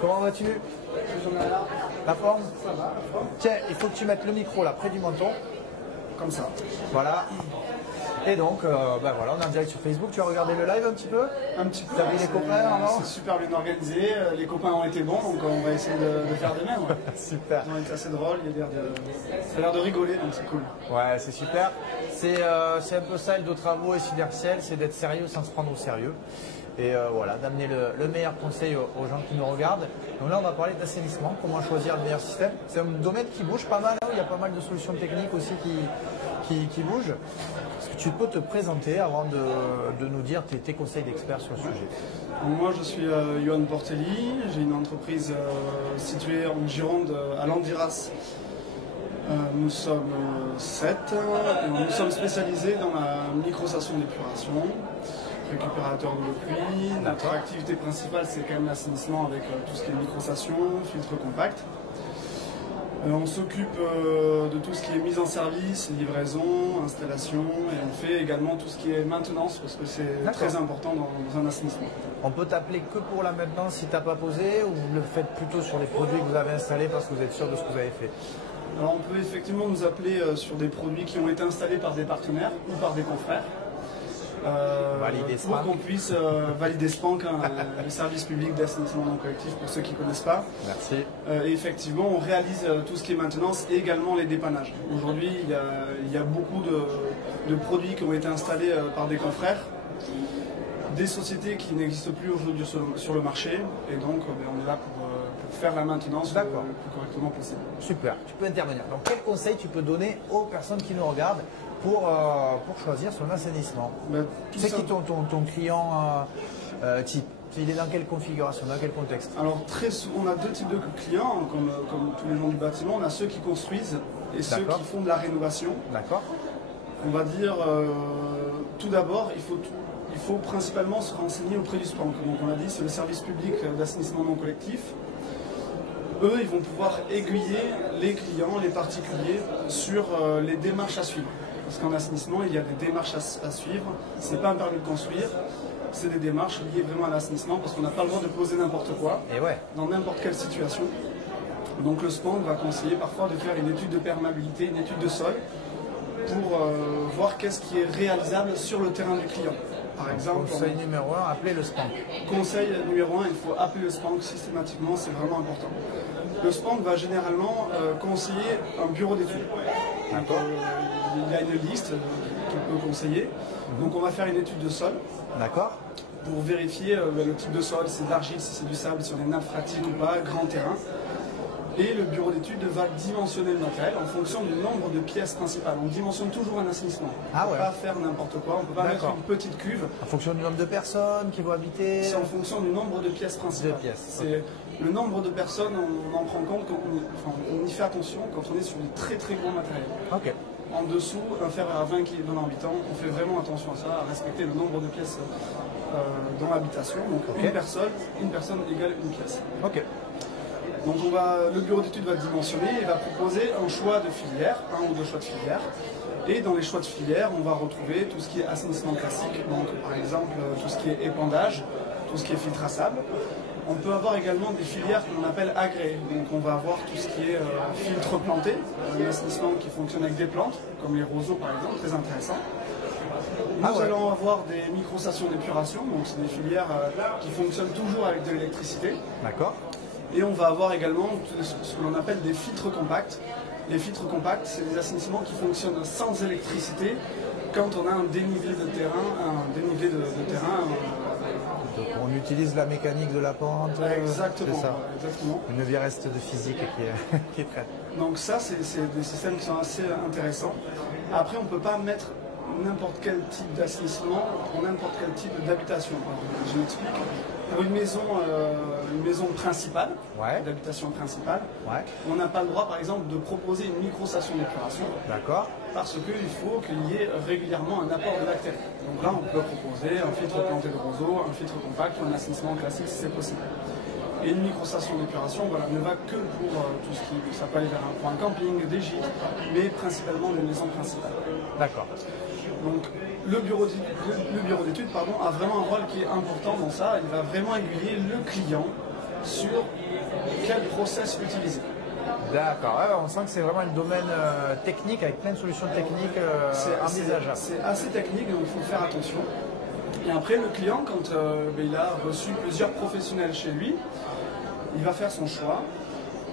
Comment vas-tu? La forme? Ça va, la forme. Tiens, il faut que tu mettes le micro là, près du menton. Comme ça. Voilà. Et donc, ben voilà, on est en direct sur Facebook. Tu as regardé le live un petit peu? Un petit peu. T'as vu les copains avant? C'est super bien organisé. Les copains ont été bons, donc on va essayer de faire de même. Ouais. Super. Ils ont été assez drôles. Ça a l'air de rigoler, donc c'est cool. Ouais, c'est super. C'est un peu ça, le travaux et Synertiel, c'est d'être sérieux sans se prendre au sérieux. Et voilà, d'amener le meilleur conseil aux gens qui nous regardent. Donc là, on va parler d'assainissement, comment choisir le meilleur système. C'est un domaine qui bouge pas mal, hein, il y a pas mal de solutions techniques aussi qui bougent. Est-ce que tu peux te présenter avant de nous dire tes conseils d'expert sur le sujet? Moi, je suis Johan Portelli. J'ai une entreprise située en Gironde, à Landiras. Nous sommes 7 et nous sommes spécialisés dans la microstation d'épuration, récupérateur d'eau de pluie. Notre activité principale, c'est quand même l'assainissement avec tout ce qui est microstation, filtre compact. On s'occupe de tout ce qui est mise en service, livraison, installation, et on fait également tout ce qui est maintenance parce que c'est très important dans un assainissement. On peut t'appeler que pour la maintenance si tu n'as pas posé, ou vous le faites plutôt sur les produits que vous avez installés parce que vous êtes sûr de ce que vous avez fait? Alors on peut effectivement nous appeler sur des produits qui ont été installés par des partenaires ou par des confrères. Pour qu'on puisse valider SPANC, le service public d'assainissement non collectif pour ceux qui ne connaissent pas. Merci. Et effectivement, on réalise tout ce qui est maintenance et également les dépannages. Aujourd'hui, il y a beaucoup de produits qui ont été installés par des confrères, des sociétés qui n'existent plus aujourd'hui sur le marché, et donc on est là pour faire la maintenance le plus correctement possible. Super, tu peux intervenir. Donc quel conseil tu peux donner aux personnes qui nous regardent pour choisir son assainissement? C'est qui ton client type? Il est dans quelle configuration, dans quel contexte? Alors très souvent, on a deux types de clients, comme tous les gens du bâtiment. On a ceux qui construisent et ceux qui font de la rénovation. D'accord. On va dire, tout d'abord, il faut principalement se renseigner auprès du SPANC. Donc on l'a dit, c'est le service public d'assainissement non collectif. Eux, ils vont pouvoir aiguiller les clients, les particuliers, sur les démarches à suivre. Parce qu'en assainissement, il y a des démarches à suivre. Ce n'est pas un permis de construire, c'est des démarches liées vraiment à l'assainissement parce qu'on n'a pas le droit de poser n'importe quoi, dans n'importe quelle situation. Donc le SPANC va conseiller parfois de faire une étude de perméabilité, une étude de sol, pour voir qu'est-ce qui est réalisable sur le terrain du client. Par exemple, conseil numéro 1, appelez le SPANC. Conseil numéro 1, il faut appeler le SPANC systématiquement, c'est vraiment important. Le SPANC va généralement conseiller un bureau d'études. Il y a une liste qu'il peut conseiller. Donc on va faire une étude de sol. D'accord. Pour vérifier le type de sol, si c'est de l'argile, si c'est du sable, si on est nappe phréatique ou pas, grand terrain. Et le bureau d'études va dimensionner le matériel en fonction du nombre de pièces principales. On dimensionne toujours un assainissement. On ne peut pas faire n'importe quoi, on ne peut pas mettre une petite cuve. En fonction du nombre de personnes qui vont habiter? C'est en fonction du nombre de pièces principales. C'est le nombre de personnes, on en prend compte, on y fait attention quand on est sur du très très gros matériel. Ok. En dessous, inférieur à 20 kg habitants, on fait vraiment attention à ça, à respecter le nombre de pièces dans l'habitation. Donc une personne égale une pièce. Ok. Donc le bureau d'études va dimensionner et va proposer un choix de filière, un ou deux choix de filière. Et dans les choix de filière, on va retrouver tout ce qui est assainissement classique, donc par exemple tout ce qui est épandage, tout ce qui est filtre à sable. On peut avoir également des filières qu'on appelle agréées. Donc on va avoir tout ce qui est filtre planté, un assainissement qui fonctionne avec des plantes, comme les roseaux par exemple, très intéressant. Nous allons avoir des microstations d'épuration, donc c'est des filières qui fonctionnent toujours avec de l'électricité. D'accord. Et on va avoir également ce que l'on appelle des filtres compacts. Les filtres compacts, c'est des assainissements qui fonctionnent sans électricité quand on a un dénivelé de terrain. Donc on utilise la mécanique de la pente. Exactement. C'est ça. Exactement. Il ne lui reste de physique qui traite. Donc ça, c'est des systèmes qui sont assez intéressants. Après, on ne peut pas mettre n'importe quel type d'assainissement pour n'importe quel type d'habitation. Je m'explique. Pour une maison principale, d'habitation principale, on n'a pas le droit, par exemple, de proposer une microstation d'épuration. D'accord. Parce qu'il faut qu'il y ait régulièrement un apport de bactéries. Donc là, on peut proposer un filtre planté de roseau, un filtre compact ou un assainissement classique si c'est possible. Et une microstation d'épuration ne va que pour tout ce qui s'appelle un camping, des gîtes, mais principalement des maisons principales. D'accord. Donc le bureau d'études a vraiment un rôle qui est important dans ça. Il va vraiment aiguiller le client sur quel process utiliser. D'accord, ouais, on sent que c'est vraiment un domaine technique avec plein de solutions techniques envisageables. C'est assez technique, donc il faut faire attention. Et après, le client, quand il a reçu plusieurs professionnels chez lui, il va faire son choix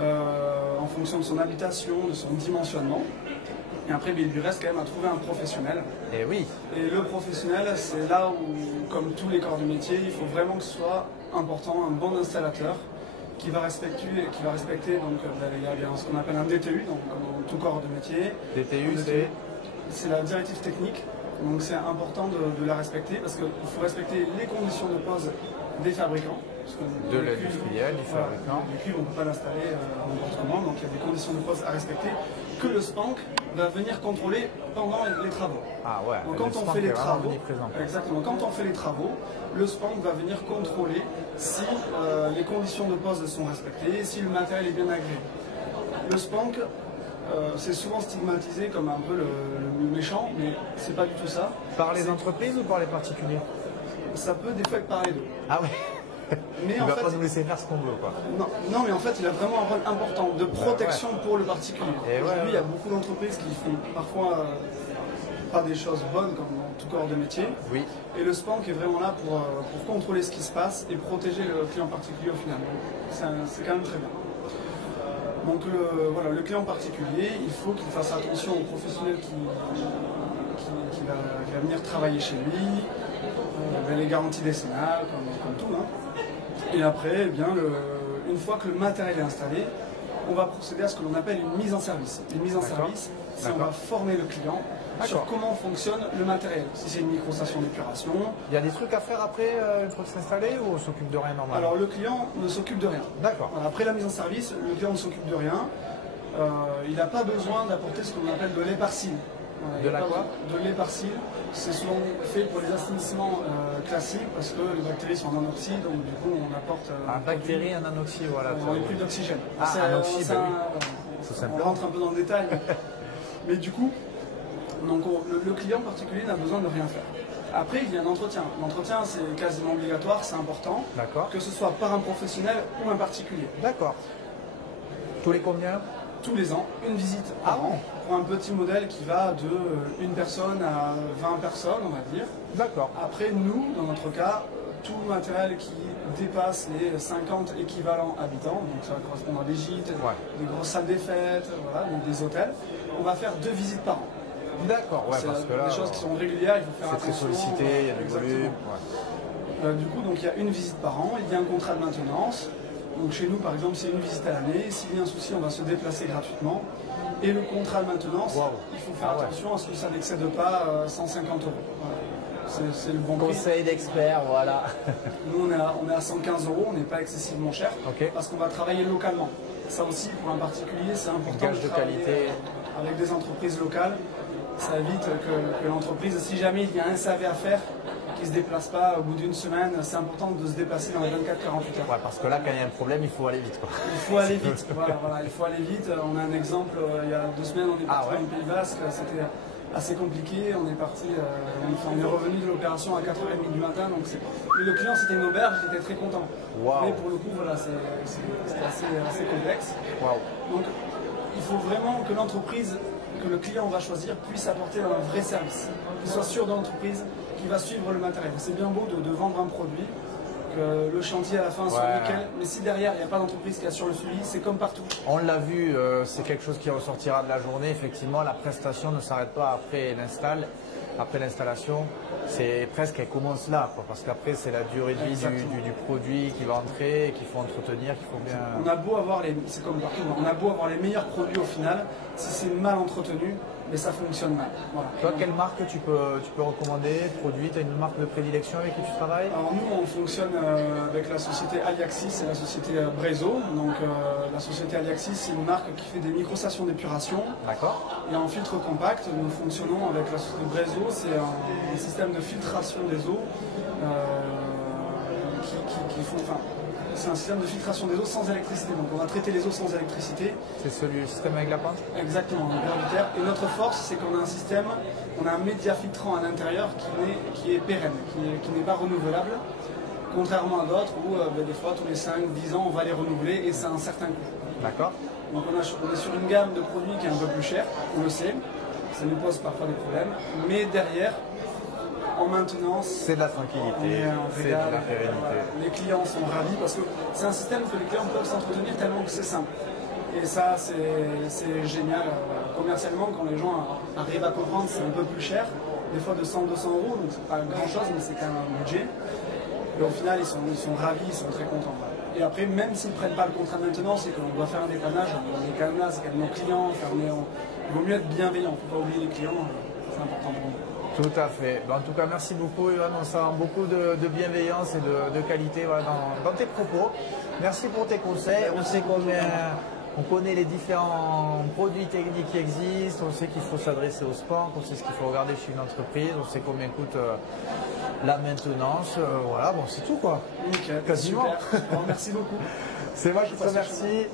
en fonction de son habitation, de son dimensionnement. Et après, il lui reste quand même à trouver un professionnel. Et oui. Et le professionnel, c'est là où, comme tous les corps de métier, il faut vraiment que ce soit important, un bon installateur qui va respecter donc, il y a ce qu'on appelle un DTU, donc comme dans tout corps de métier. DTU, c'est la directive technique. Donc c'est important de la respecter parce qu'il faut respecter les conditions de pose des fabricants. De l'industriel, du fabricant. Le cuivre, on ne peut pas l'installer n'importe comment, donc il y a des conditions de pose à respecter que le SPANC va venir contrôler pendant les travaux. Ah ouais, donc quand on fait les travaux, exactement, quand on fait les travaux, le SPANC va venir contrôler si les conditions de pose sont respectées, si le matériel est bien agréé. Le SPANC, c'est souvent stigmatisé comme un peu le méchant, mais c'est pas du tout ça. Par les entreprises ou par les particuliers? Ça peut des fois être par les deux. Ah ouais. Mais il ne va pas nous laisser faire ce qu'on veut, quoi. Non, mais en fait, il a vraiment un rôle important de protection pour le particulier. Aujourd'hui, il y a beaucoup d'entreprises qui font parfois pas des choses bonnes comme dans tout corps de métier. Oui. Et le SPANC est vraiment là pour contrôler ce qui se passe et protéger le client particulier au final. C'est quand même très bien. Donc voilà, le client particulier, il faut qu'il fasse attention aux professionnels qui va venir travailler chez lui, les garanties décennales, comme tout. Hein. Et après, eh bien, une fois que le matériel est installé, on va procéder à ce que l'on appelle une mise en service. Une mise en service, c'est on va former le client sur comment fonctionne le matériel. Si c'est une microstation d'épuration. Il y a des trucs à faire après une fois que c'est installé ou on s'occupe de rien normalement? Alors le client ne s'occupe de rien. D'accord. Voilà, après la mise en service, le client ne s'occupe de rien. Il n'a pas besoin d'apporter ce qu'on appelle de l'éparcile. De la quoi? De l'éparcile. C'est souvent fait pour les assainissements classiques parce que les bactéries sont en anoxie, donc du coup on apporte. Bactéries en anoxie, voilà. On n'a plus d'oxygène. Ah, anoxie, ben oui. On rentre un peu dans le détail. Mais du coup, donc, le client particulier n'a besoin de rien faire. Après, il y a un entretien. L'entretien, c'est quasiment obligatoire, c'est important. D'accord. Que ce soit par un professionnel ou un particulier. D'accord. Tous les combien? Tous les ans, une visite par an pour un petit modèle qui va de une personne à 20 personnes, on va dire. D'accord. Après, nous, dans notre cas, tout matériel qui dépasse les 50 équivalents habitants, donc ça va correspondre à des gîtes, des grosses salles des fêtes, voilà, donc des hôtels, on va faire 2 visites par an. D'accord, ouais, parce que là, des choses qui sont régulières, il faut faire attention. C'est très sollicité, il y a du volume. Du coup, donc il y a une visite par an, il y a un contrat de maintenance. Donc chez nous, par exemple, c'est une visite à l'année. S'il y a un souci, on va se déplacer gratuitement. Et le contrat de maintenance, il faut faire attention à ce que ça n'excède pas 150 €. Voilà. C'est le bon prix. Conseil d'expert, voilà. Nous, on est à 115 €, on n'est pas excessivement cher, parce qu'on va travailler localement. Ça aussi, pour un particulier, c'est important de qualité avec des entreprises locales. Ça évite que l'entreprise, si jamais il y a un SAV à faire, qui ne se déplace pas au bout d'une semaine, c'est important de se déplacer dans les 24-48 heures. Ouais, parce que là, quand il y a un problème, il faut aller vite. Quoi. Il faut aller vite, voilà, il faut aller vite. On a un exemple, il y a 2 semaines, on est parti dans le Pays Basque, c'était assez compliqué, on est parti, on est revenu de l'opération à 4h30 du matin, donc mais le client c'était une auberge, il était très content. Mais pour le coup, voilà, c'était assez complexe. Donc il faut vraiment que l'entreprise, que le client va choisir, puisse apporter un vrai service, qu'il soit sûr de l'entreprise, qui va suivre le matériel. C'est bien beau de vendre un produit, que le chantier à la fin soit nickel, mais si derrière il n'y a pas d'entreprise qui assure le suivi, c'est comme partout. On l'a vu, c'est quelque chose qui ressortira de la journée. Effectivement, la prestation ne s'arrête pas après l'installation. C'est presque, elle commence là, quoi, parce qu'après c'est la durée de vie du produit qui va entrer, qu'il faut entretenir, qu'il faut bien. On a beau avoir c'est comme partout, on a beau avoir les meilleurs produits au final, si c'est mal entretenu, mais ça fonctionne mal. Voilà. Toi, quelle marque tu peux recommander, produit? Tu as une marque de prédilection avec qui tu travailles? Alors nous, on fonctionne avec la société Aliaxis et la société Brezo. Donc la société Aliaxis, c'est une marque qui fait des microstations d'épuration. D'accord. Et en filtre compact, nous fonctionnons avec la société Brezo. C'est un système de filtration des eaux c'est un système de filtration des eaux sans électricité. Donc on va traiter les eaux sans électricité. C'est le système avec la pince? Exactement, gravitaire. Et notre force, c'est qu'on a un système, on a un média filtrant à l'intérieur qui est pérenne, qui n'est pas renouvelable, Contrairement à d'autres où des fois tous les 5-10 ans on va les renouveler et c'est un certain coût. D'accord. Donc on est sur une gamme de produits qui est un peu plus chère, on le sait, ça nous pose parfois des problèmes, mais derrière, en maintenance, c'est de la tranquillité, c'est de la pérennité. Les clients sont ravis parce que c'est un système que les clients peuvent s'entretenir tellement que c'est simple. Et ça, c'est génial. Commercialement, quand les gens arrivent à comprendre, c'est un peu plus cher, des fois de 100-200 euros, donc c'est pas grand chose, mais c'est quand même un budget. Et au final, ils sont ravis, ils sont très contents. Et après, même s'ils ne prennent pas le contrat de maintenance et qu'on doit faire un dépannage, on est quand même là, c'est quand même nos clients. Il vaut mieux être bienveillant, il ne faut pas oublier les clients, c'est important pour nous. Tout à fait. En tout cas, merci beaucoup, Ivan. On sent beaucoup de bienveillance et de qualité dans tes propos. Merci pour tes conseils. On sait on connaît les différents produits techniques qui existent, on sait qu'il faut s'adresser au sport, on sait ce qu'il faut regarder chez une entreprise, on sait combien coûte la maintenance. Voilà, bon, c'est tout quoi. Nickel, quasiment. Super. Bon, merci beaucoup. C'est moi qui te remercie.